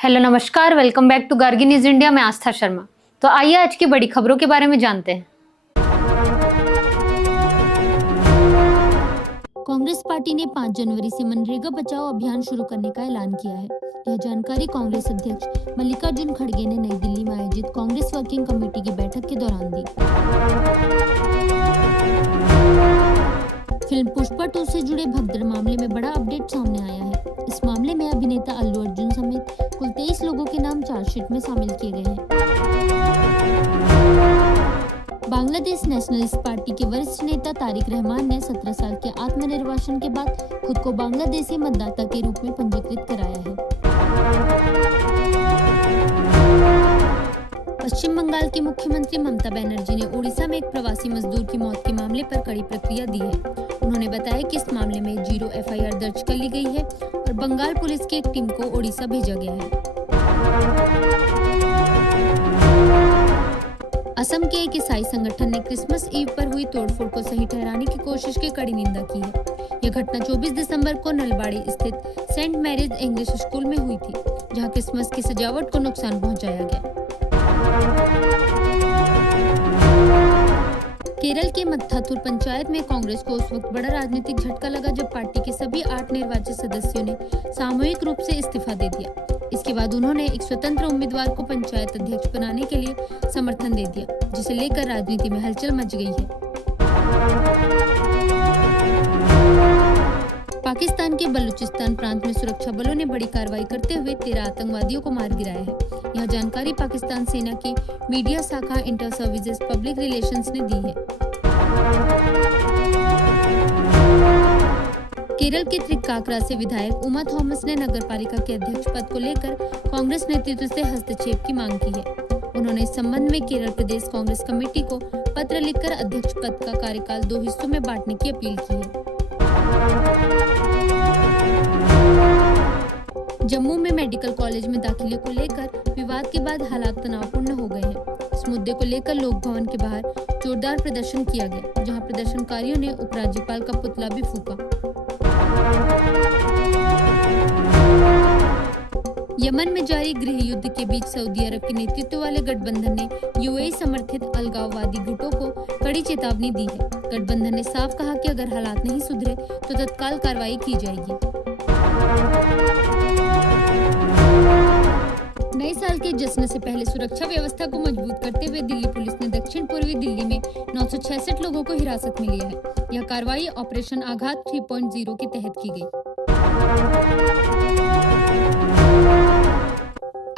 Hello नमस्कार, welcome back to Gargi news India. मैं आस्था शर्मा। तो आइए आज की बड़ी खबरों के बारे में जानते हैं। कांग्रेस पार्टी ने 5 जनवरी से मनरेगा बचाओ अभियान शुरू करने का ऐलान किया है। यह जानकारी कांग्रेस अध्यक्ष मल्लिकार्जुन खड़गे ने नई दिल्ली में आयोजित कांग्रेस वर्किंग कमेटी की बैठक के दौरान दी। फिल्म पुष्पा 2 से जुड़े भगदड़ मामले में बड़ा अपडेट सामने आया है। इस मामले में अभिनेता अल्लू अर्जुन समेत कुल 23 लोगों के नाम चार्जशीट में शामिल किए गए हैं। बांग्लादेश नेशनलिस्ट पार्टी के वरिष्ठ नेता तारिक रहमान ने 17 साल के आत्मनिर्वासन के बाद खुद को बांग्लादेशी मतदाता के रूप में पंजीकृत कराया है। पश्चिम बंगाल की मुख्यमंत्री ममता बनर्जी ने ओडिशा में एक प्रवासी मजदूर की मौत के मामले पर कड़ी प्रतिक्रिया दी है। उन्होंने बताया कि इस मामले में 0 FIR दर्ज कर ली गई है और बंगाल पुलिस की एक टीम को ओडिशा भेजा गया है। असम के एक ईसाई संगठन ने क्रिसमस ईव पर हुई तोड़फोड़ को सही ठहराने की कोशिश की कड़ी निंदा की है। यह घटना 24 दिसंबर को नलबाड़ी स्थित सेंट मैरीज इंग्लिश स्कूल में हुई थी, जहां क्रिसमस की सजावट को नुकसान पहुंचाया गया। केरल के मत्थाथुर पंचायत में कांग्रेस को उस वक्त बड़ा राजनीतिक झटका लगा जब पार्टी के सभी 8 निर्वाचित सदस्यों ने सामूहिक रूप से इस्तीफा दे दिया। इसके बाद उन्होंने एक स्वतंत्र उम्मीदवार को पंचायत अध्यक्ष बनाने के लिए समर्थन दे दिया, जिसे लेकर राजनीति में हलचल मच गई है। पाकिस्तान के बलूचिस्तान प्रांत में सुरक्षा बलों ने बड़ी कार्रवाई करते हुए 13 आतंकवादियों को मार गिराया है। यह जानकारी पाकिस्तान सेना की मीडिया शाखा इंटर सर्विसेज पब्लिक रिलेशंस ने दी है। केरल के त्रिकाकरा से विधायक उमा थॉमस ने नगरपालिका के अध्यक्ष पद को लेकर कांग्रेस नेतृत्व से हस्तक्षेप की मांग की है। उन्होंने इस संबंध में केरल प्रदेश कांग्रेस कमेटी को पत्र लिखकर अध्यक्ष पद का कार्यकाल 2 हिस्सों में बांटने की अपील की है। जम्मू में मेडिकल कॉलेज में दाखिले को लेकर विवाद के बाद हालात तनावपूर्ण हो गए हैं। इस मुद्दे को लेकर लोक भवन के बाहर जोरदार प्रदर्शन किया गया, जहां प्रदर्शनकारियों ने उपराज्यपाल का पुतला भी फूंका। यमन में जारी गृह युद्ध के बीच सऊदी अरब के नेतृत्व वाले गठबंधन ने UAE समर्थित अलगाववादी गुटों को कड़ी चेतावनी दी है। गठबंधन ने साफ कहा कि अगर हालात नहीं सुधरे तो तत्काल कार्रवाई की जाएगी। नए साल के जश्न से पहले सुरक्षा व्यवस्था को मजबूत करते हुए दिल्ली पुलिस ने दक्षिण पूर्वी दिल्ली में 966 लोगों को हिरासत में लिया है। यह कार्रवाई ऑपरेशन आघात 3.0 के तहत की गई।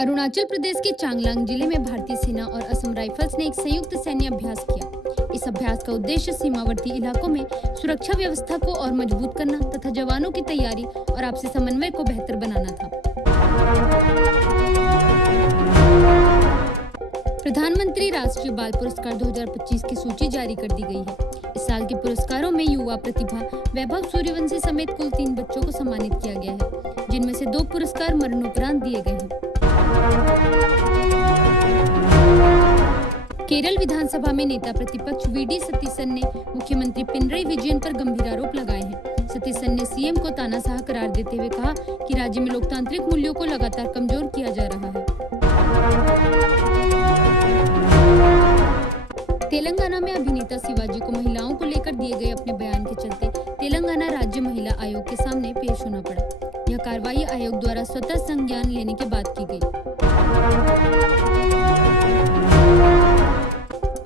अरुणाचल प्रदेश के चांगलांग जिले में भारतीय सेना और असम राइफल्स ने एक संयुक्त सैन्य अभ्यास किया। इस अभ्यास का उद्देश्य सीमावर्ती इलाकों में सुरक्षा व्यवस्था को और मजबूत करना तथा जवानों की तैयारी और आपसी समन्वय को बेहतर बनाना था। प्रधानमंत्री राष्ट्रीय बाल पुरस्कार 2025 की सूची जारी कर दी गई है। इस साल के पुरस्कारों में युवा प्रतिभा वैभव सूर्यवंशी समेत कुल 3 बच्चों को सम्मानित किया गया है, जिनमें से 2 पुरस्कार मरणोपरांत दिए गए हैं। केरल विधानसभा में नेता प्रतिपक्ष VD सतीसन ने मुख्यमंत्री पिनरई विजयन पर गंभीर आरोप लगाए हैं। सतीसन ने CM को तानाशाह करार देते हुए कहा कि राज्य में लोकतांत्रिक मूल्यों को लगातार कमजोर किया जा रहा है। तेलंगाना में अभिनेता शिवाजी को महिलाओं को लेकर दिए गए अपने बयान के चलते तेलंगाना राज्य महिला आयोग के सामने पेश होना पड़ा। यह कार्रवाई आयोग द्वारा स्वतः संज्ञान लेने के बाद की गई।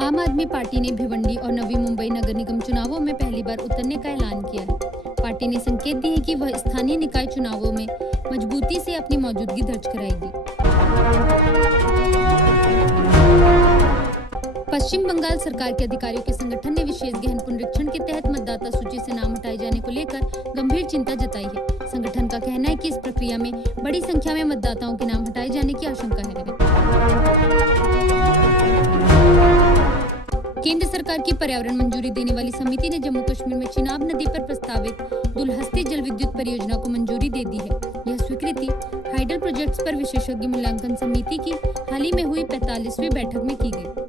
आम आदमी पार्टी ने भिवंडी और नवी मुंबई नगर निगम चुनावों में पहली बार उतरने का ऐलान किया है। पार्टी ने संकेत दिए कि वह स्थानीय निकाय चुनावों में मजबूती से अपनी मौजूदगी दर्ज कराएगी। पश्चिम बंगाल सरकार के अधिकारियों के संगठन ने विशेष गहन पुनरीक्षण के तहत मतदाता सूची से नाम हटाए जाने को लेकर गंभीर चिंता जताई है। संगठन का कहना है कि इस प्रक्रिया में बड़ी संख्या में मतदाताओं के नाम हटाए जाने की आशंका है। केंद्र सरकार की पर्यावरण मंजूरी देने वाली समिति ने जम्मू कश्मीर में चिनाब नदी पर प्रस्तावित दुलहस्ती जल विद्युत परियोजना को मंजूरी दे दी है। यह स्वीकृति हाइडल प्रोजेक्ट्स पर विशेषज्ञ मूल्यांकन समिति की हाल ही में हुई 45वीं बैठक में की गई।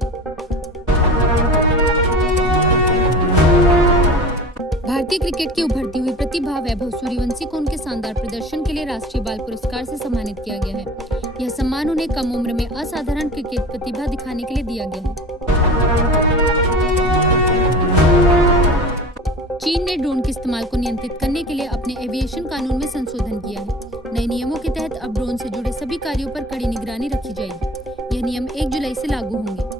भारतीय क्रिकेट की उभरती हुई प्रतिभा वैभव सूर्यवंशी को उनके शानदार प्रदर्शन के लिए राष्ट्रीय बाल पुरस्कार से सम्मानित किया गया है। यह सम्मान उन्हें कम उम्र में असाधारण क्रिकेट प्रतिभा दिखाने के लिए दिया गया है। चीन ने ड्रोन के इस्तेमाल को नियंत्रित करने के लिए अपने एविएशन कानून में संशोधन किया है। नए नियमों के तहत अब ड्रोन से जुड़े सभी कार्यों पर कड़ी निगरानी रखी जाएगी। यह नियम 1 जुलाई से लागू होंगे।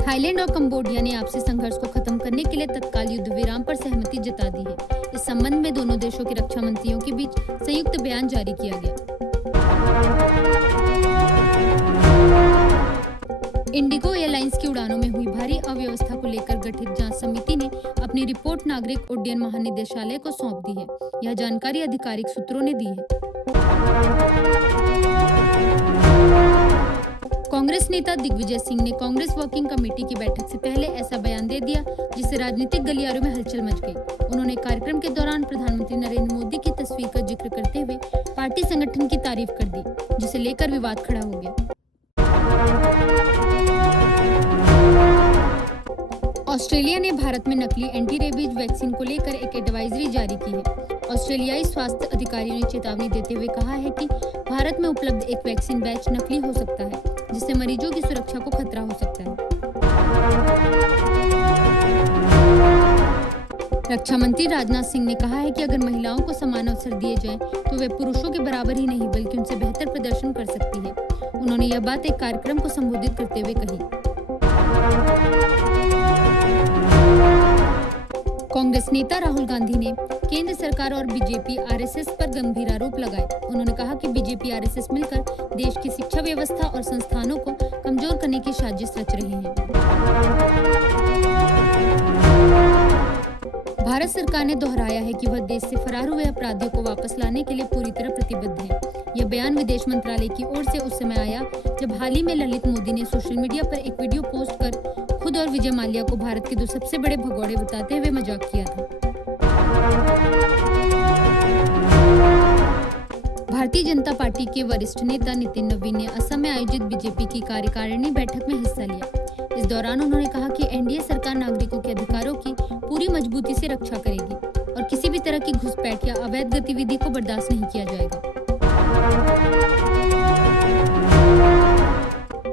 थाईलैंड और कंबोडिया ने आपसी संघर्ष को खत्म करने के लिए तत्काल युद्ध विराम पर सहमति जता दी है। इस संबंध में दोनों देशों के रक्षा मंत्रियों के बीच संयुक्त बयान जारी किया गया। इंडिगो एयरलाइंस की उड़ानों में हुई भारी अव्यवस्था को लेकर गठित जांच समिति ने अपनी रिपोर्ट नागरिक उड्डयन महानिदेशालय को सौंप दी है। यह जानकारी आधिकारिक सूत्रों ने दी है। कांग्रेस नेता दिग्विजय सिंह ने कांग्रेस वर्किंग कमेटी की बैठक से पहले ऐसा बयान दे दिया जिससे राजनीतिक गलियारों में हलचल मच गई। उन्होंने कार्यक्रम के दौरान प्रधानमंत्री नरेंद्र मोदी की तस्वीर का जिक्र करते हुए पार्टी संगठन की तारीफ कर दी, जिसे लेकर विवाद खड़ा हो गया। ऑस्ट्रेलिया ने भारत में नकली एंटी रेबीज वैक्सीन को लेकर एक एडवाइजरी जारी की है। ऑस्ट्रेलियाई स्वास्थ्य अधिकारियों ने चेतावनी देते हुए कहा है कि भारत में उपलब्ध एक वैक्सीन बैच नकली हो सकता है, जिससे मरीजों की सुरक्षा को खतरा हो सकता है। रक्षा मंत्री राजनाथ सिंह ने कहा है कि अगर महिलाओं को समान अवसर दिए जाएं, तो वे पुरुषों के बराबर ही नहीं बल्कि उनसे बेहतर प्रदर्शन कर सकती है। उन्होंने यह बात एक कार्यक्रम को संबोधित करते हुए कही। कांग्रेस नेता राहुल गांधी ने केंद्र सरकार और बीजेपी आरएसएस पर गंभीर आरोप लगाए। उन्होंने कहा कि बीजेपी आरएसएस मिलकर देश की शिक्षा व्यवस्था और संस्थानों को कमजोर करने की साजिश रच रहे हैं। भारत सरकार ने दोहराया है कि वह देश से फरार हुए अपराधियों को वापस लाने के लिए पूरी तरह प्रतिबद्ध है। यह बयान विदेश मंत्रालय की ओर से उस समय आया जब हाल ही में ललित मोदी ने सोशल मीडिया पर एक वीडियो पोस्ट कर खुद और विजय माल्या को भारत के 2 सबसे बड़े भगोड़े बताते हुए मजाक किया था। भारतीय जनता पार्टी के वरिष्ठ नेता नितिन नवीन ने असम में आयोजित बीजेपी की कार्यकारिणी बैठक में हिस्सा लिया। इस दौरान उन्होंने कहा कि एनडीए सरकार नागरिकों के अधिकारों की पूरी मजबूती से रक्षा करेगी और किसी भी तरह की घुसपैठ या अवैध गतिविधि को बर्दाश्त नहीं किया जाएगा।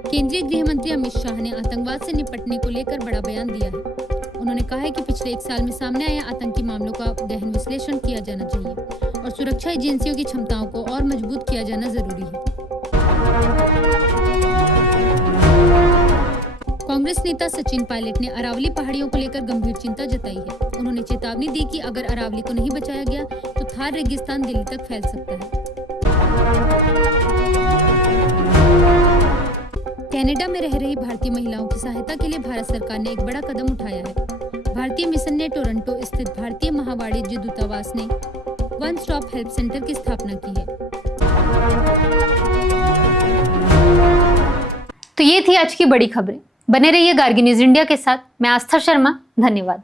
केंद्रीय गृह मंत्री अमित शाह ने आतंकवाद से निपटने को लेकर बड़ा बयान दिया है। उन्होंने कहा है कि पिछले 1 साल में सामने आए आतंकी मामलों का गहन विश्लेषण किया जाना चाहिए और सुरक्षा एजेंसियों की क्षमताओं को और मजबूत किया जाना जरूरी है। कांग्रेस नेता सचिन पायलट ने अरावली पहाड़ियों को लेकर गंभीर चिंता जताई है। उन्होंने चेतावनी दी कि अगर अरावली को नहीं बचाया गया तो थार रेगिस्तान दिल्ली तक फैल सकता है। कनाडा में रह रही भारतीय महिलाओं की सहायता के लिए भारत सरकार ने एक बड़ा कदम उठाया है। भारतीय मिशन ने टोरंटो स्थित भारतीय महावाणिज्य दूतावास ने वन स्टॉप हेल्प सेंटर की स्थापना की है। तो ये थी आज की बड़ी खबरें। बने रहिए गार्गी न्यूज इंडिया के साथ। मैं आस्था शर्मा। धन्यवाद।